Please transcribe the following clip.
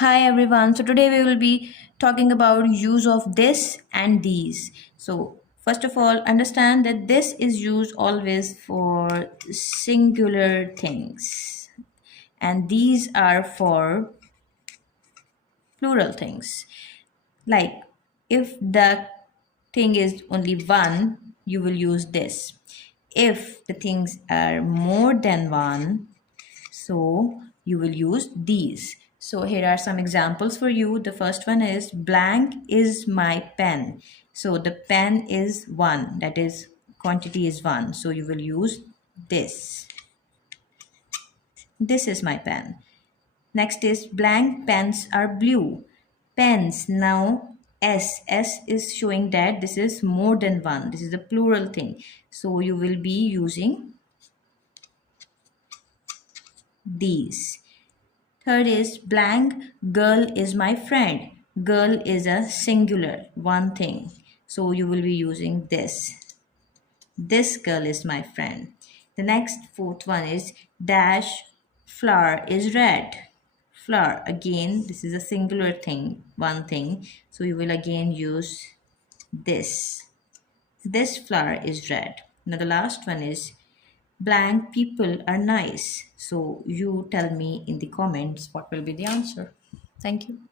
Hi everyone. So today we will be talking about use of this and these. So first of all, understand that this is used always for singular things and these are for plural things. Like if the thing is only one, you will use this. If the things are more than one, so you will use these. So here are some examples for you. The first one is blank is my pen. So the pen is one, that is quantity is one. So you will use this. This is my pen. Next is blank pens are blue. Pens, now S is showing that this is more than one. This is a plural thing. So you will be using these. Third is blank girl is my friend. Girl is a singular, one thing. So you will be using this. This girl is my friend. The next fourth one is dash flower is red. Flower, again, this is a singular thing, one thing. So you will again use this. This flower is red. Now the last one is blank people are nice. So you tell me in the comments what will be the answer. Thank you.